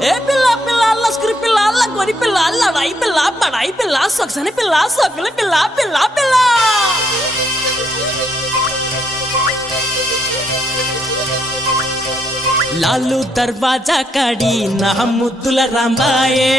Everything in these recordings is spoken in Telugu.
ఏ పిల్ల పిల్ల అల్లస్కరి పిల్ల అల్ల గొరి పిల్ల అల్లడాయి పిల్ల పడాయి పిల్ల సొక్సని పిల్ల సొక్కల పిల్ల పిల్ల పిల్ల లాలు దర్వాజా కాడి నా ముద్దుల రాంబాయే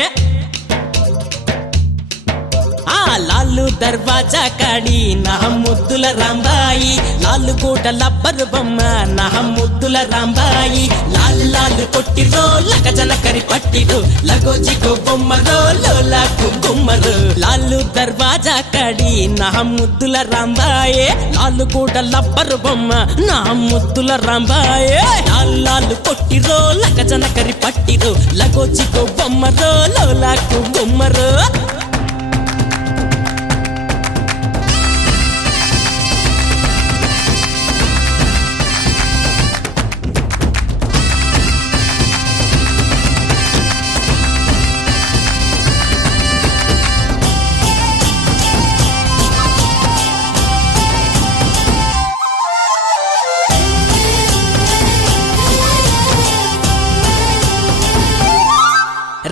లాలు దర్వాజా కాడి నా ముద్దుల రాంబాయి లాలు కోట లబ్బరు బొమ్మ నా ముద్దుల రాంబాయి లాల్ లాలు కొట్టిరో లగజన కరి పట్టిరో లగోజిగో బొమ్మరో లోలాకు గుమ్మరో లాలు దర్వాజా కాడి నా ముద్దుల రాంబాయే లాలు కోట లబ్బరు బొమ్మ నా ముద్దుల రాంబాయే లాల్ లాలు కొట్టిరో లగజన కరి పట్టిరో లగోజిగో బొమ్మరో లోలాకు గుమ్మరో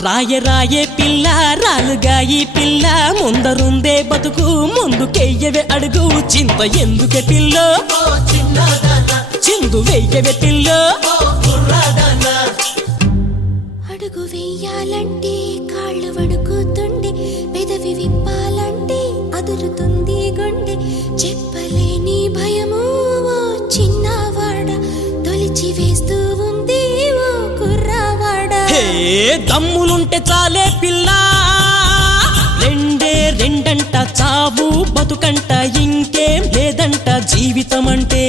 రాయే రాయే పిల్ల రాలుగాయి పిల్ల ముందరుందే బతుకు ముందుకెయ్యవే అడుగు చింత ఎందుకే పిల్లో చిందు వెయ్యవే పిల్లో అడుగు వెయ్యాలంటే కాళ్ళు వణుకుతుండే పెదవి విప్పాలంటే అదురుతుంది గుండె చెప్పలేని భయము చిన్నవాడ తొలిచి వేస్తూ ఉంది ఓ కుర్రవాడ దమ్ములుంటే చాలే పిల్ల రెండంట చావు బతుకంట ఇంకేం లేదంట జీవితం అంటే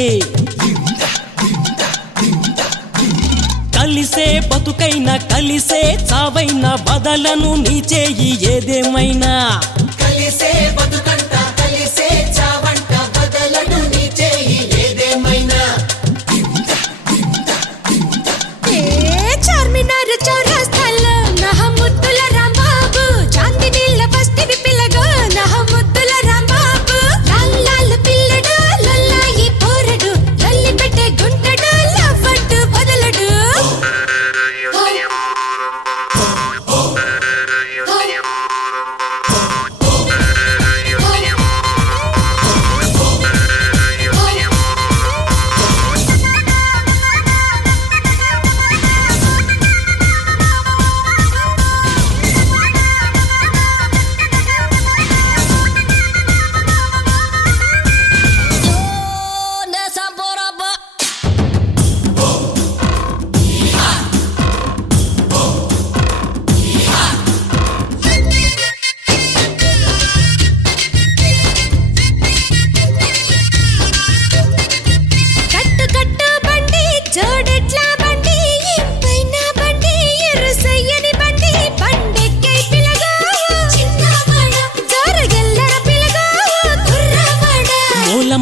కలిసే బతుకైనా కలిసే చావైనా బదలను నీ చేయి ఏదేమైనా కలిసే బతుకంట కలిసే చావంట బదలను నీ చేయి ఏదేమైనా చార్మినార్ చౌరస్తాలో నా ముద్దుల రాంబాబు చాందినీళ్ళ బస్తివి పిల్లగా నా ముద్దుల రాంబాబు లాల్ లాల్ పిల్లడు లొల్లాయి పోరడు లొల్లి పెట్టే గుంటడు లవ్వంటూ వదలడు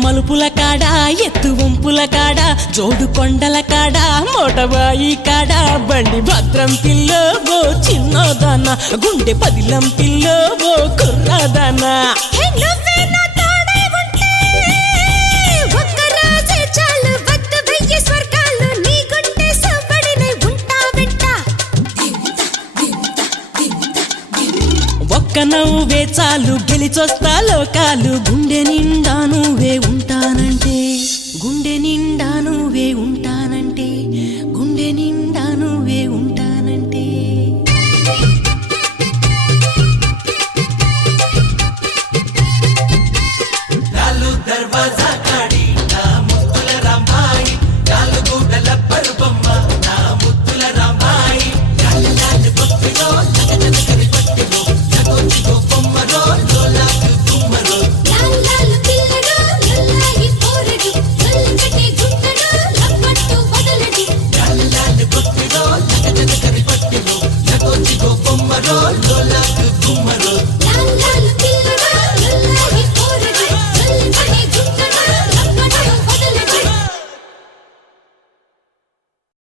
మలుపుల కాడ ఎత్తు వంపుల కాడ జోడు కొండల కాడ మోటబాయి కాడ బండి భద్రం పిల్లో ఓ చిన్నదాన గుండె పదిలం పిల్లో ఓ కుర్రాదానా ఒక్క నవ్వే చాలు గెలిచొస్తా లోకాలు గుండె నిండా నువ్వే ఉంటానంటే గుండె నిండా నువ్వే ఉంటానంటే గుండె నిండా నువ్వే ఉంటానంటే లాలు దర్వాజా కాడి నా ముద్దుల రాంబాయి లాలు గూడ లబ్బరు బొమ్మ నా ముద్దుల రాంబాయి లాలు లాలు కొట్టిరో లగజన కరి పట్టిరో లగోజిగో బొమ్మరో లోలాకు గుమ్మరో లాల్ లాల్ పిల్లడు లొల్లాయి పోరడు లొల్లి పెట్టే గుంటడు లవ్వంటూ వదలడు లాలు లాలు కొట్టిరో లగజన కరి పట్టిరో లగోజిగో బొమ్మరో లోలాకు గుమ్మరో